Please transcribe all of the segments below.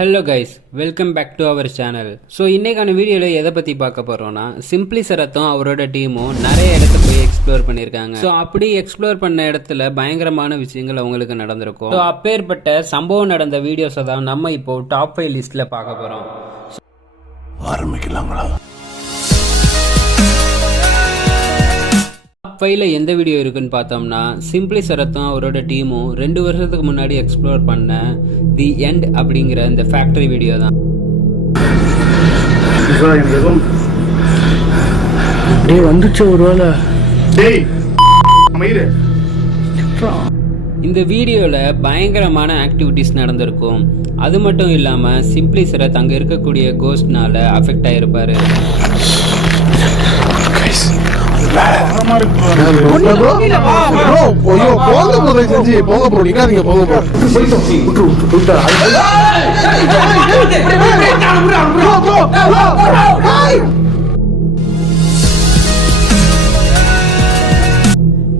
Hello guys, welcome back to our channel. So இன்றைக்கான வீடியோவில் எதை பற்றி பார்க்க போகிறோன்னா, சிம்பிளி சரத்தும் அவரோட டீமும் நிறைய இடத்த போய் எக்ஸ்ப்ளோர் பண்ணியிருக்காங்க. ஸோ அப்படி எக்ஸ்ப்ளோர் பண்ண இடத்துல பயங்கரமான விஷயங்கள் அவங்களுக்கு நடந்திருக்கும். ஸோ அப்பேற்பட்ட சம்பவம் நடந்த வீடியோஸை தான் நம்ம இப்போ டாப் 5 லிஸ்ட்டில் பார்க்க போகிறோம். ஆரம்பிக்கலாங்களா? டாப் 5ல எந்த வீடியோ இருக்குன்னு பார்த்தோம்னா, சிம்பிளி சரத்தும் அவரோட டீமும் 2 வருஷத்துக்கு முன்னாடி எக்ஸ்ப்ளோர் பண்ண தி எண்ட் அப்படிங்கிற இந்த ஃபேக்டரி வீடியோ தான். வந்துச்சு ஒரு வேலை. இந்த வீடியோவில் பயங்கரமான ஆக்டிவிட்டிஸ் நடந்திருக்கும். அது மட்டும் இல்லாமல் சிம்பிளி சரத் அங்கே இருக்கக்கூடிய கோஸ்ட்னால அஃபெக்ட் ஆகிருப்பாரு.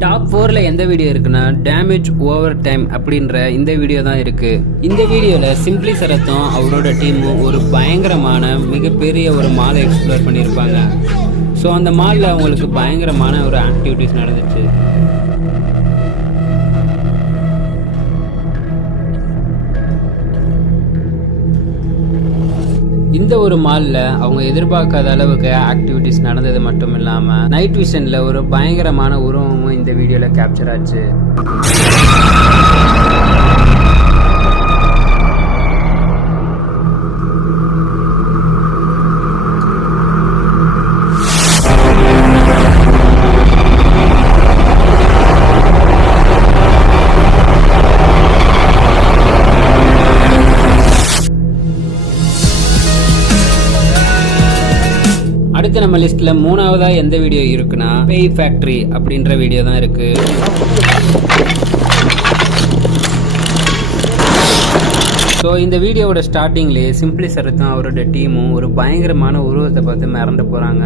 டாப் 4ல எந்த வீடியோ இருக்குன்னா, டேமேஜ் ஓவர் டைம் அப்படின்ற இந்த வீடியோ தான் இருக்கு. இந்த வீடியோவில் சிம்பிளி சரத்தும் அவரோட டீமும் ஒரு பயங்கரமான மிகப்பெரிய ஒரு மாலை எக்ஸ்ப்ளோர் பண்ணியிருப்பாங்க. ஸோ அந்த மாலில் அவங்களுக்கு பயங்கரமான ஒரு ஆக்டிவிட்டிஸ் நடந்துச்சு. இந்த ஒரு மாலில் அவங்க எதிர்பார்க்காத அளவுக்கு ஆக்டிவிட்டிஸ் நடந்தது மட்டும் இல்லாமல் நைட் விஷனில் ஒரு பயங்கரமான உருவமும் இந்த வீடியோவில் கேப்சர் ஆச்சு. அடுத்து நம்ம லிஸ்ட்ல 3ஆவதா எந்த வீடியோ இருக்குன்னா, பேய் ஃபேக்டரி அப்படின்ற வீடியோ தான் இருக்கு. ஸோ இந்த வீடியோவோட ஸ்டார்டிங்லேயே சிம்பிளி சரத்தும் அவரோட டீமும் ஒரு பயங்கரமான உருவத்தை பார்த்து மிரண்டு போறாங்க.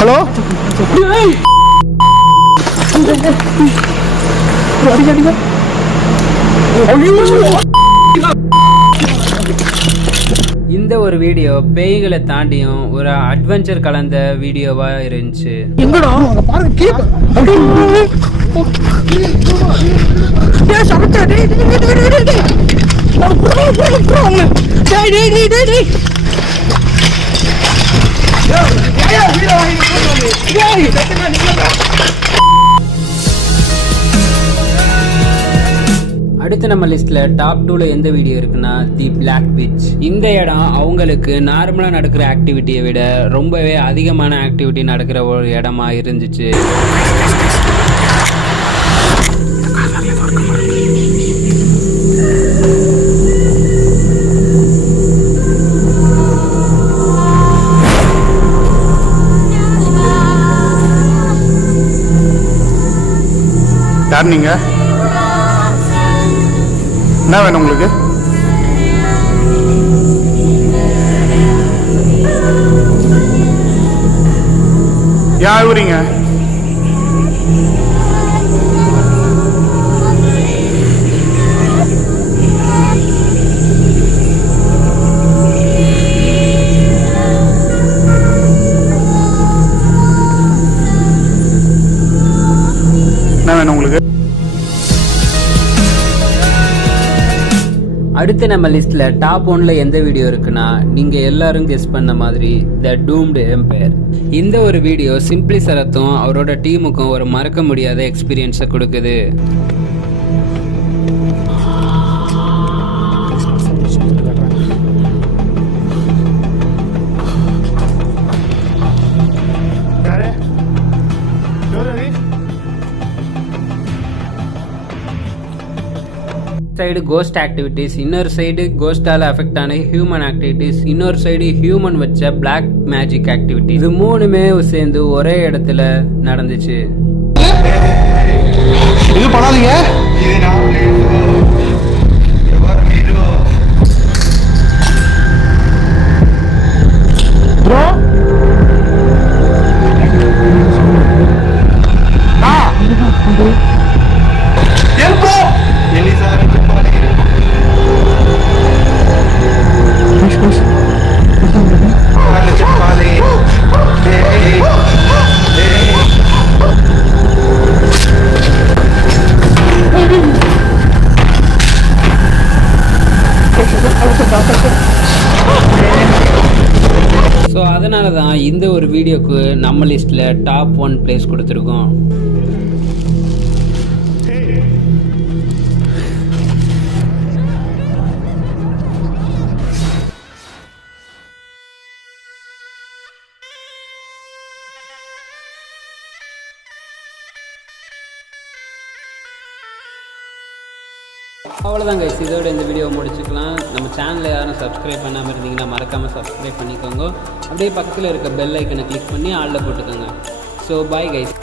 ஹலோ, இந்த ஒரு வீடியோ பேய்களை தாண்டியும் ஒரு அட்வென்ச்சர் கலந்த வீடியோவா இருந்துச்சு. அடுத்து நம்ம லிஸ்ட்ல டாப் 2ல எந்த வீடியோ இருக்குன்னா, தி பிளாக் விட்ச். இந்த இடம் அவங்களுக்கு நார்மலா நடக்கிற ஆக்டிவிட்டியை விட ரொம்பவே அதிகமான ஆக்டிவிட்டி நடக்கிற ஒரு இடமா இருந்துச்சு. யார் நீங்க? என்ன வேணும் உங்களுக்கு? யார் ஊரிங்க? என்ன வேணும் உங்களுக்கு? அடுத்து நம்ம லிஸ்ட்ல டாப் 1ல எந்த வீடியோ இருக்குன்னா, நீங்க எல்லாரும் கெஸ் பண்ண மாதிரி த டூம்டு எம்பையர். இந்த ஒரு வீடியோ சிம்பிளி சரத்தும் அவரோட டீமுக்கும் ஒரு மறக்க முடியாத எக்ஸ்பீரியன்ஸை கொடுக்குது. சைடு கோஸ்ட் ஆக்டிவிட்டிஸ், இன்னொரு சைடு கோஸ்டால அஃபெக்ட் ஆன ஹியூமன் ஆக்டிவிட்டிஸ், இன்னொரு சைடு ஹியூமன் வச்ச பிளாக் மேஜிக் ஆக்டிவிட்டி. இது மூணுமே சேர்ந்து ஒரே இடத்துல நடந்துச்சு. இது பண்ணாதீங்க. ப்ரோ தான் இந்த ஒரு வீடியோக்கு நம்ம லிஸ்ட்டில் டாப் 1 பிளேஸ் கொடுத்துருக்கோம். அவ்வளோதான் கைஸ், இதோட இந்த வீடியோ முடிச்சுக்கலாம். நம்ம சேனலை யாரும் சப்ஸ்கிரைப் பண்ணாமல் இருந்தீங்கன்னா மறக்காமல் சப்ஸ்கிரைப் பண்ணிக்கோங்க. அப்படியே பக்கத்தில் இருக்க பெல் ஐக்கனை கிளிக் பண்ணி ஆளில் போட்டுக்கோங்க. So bye guys.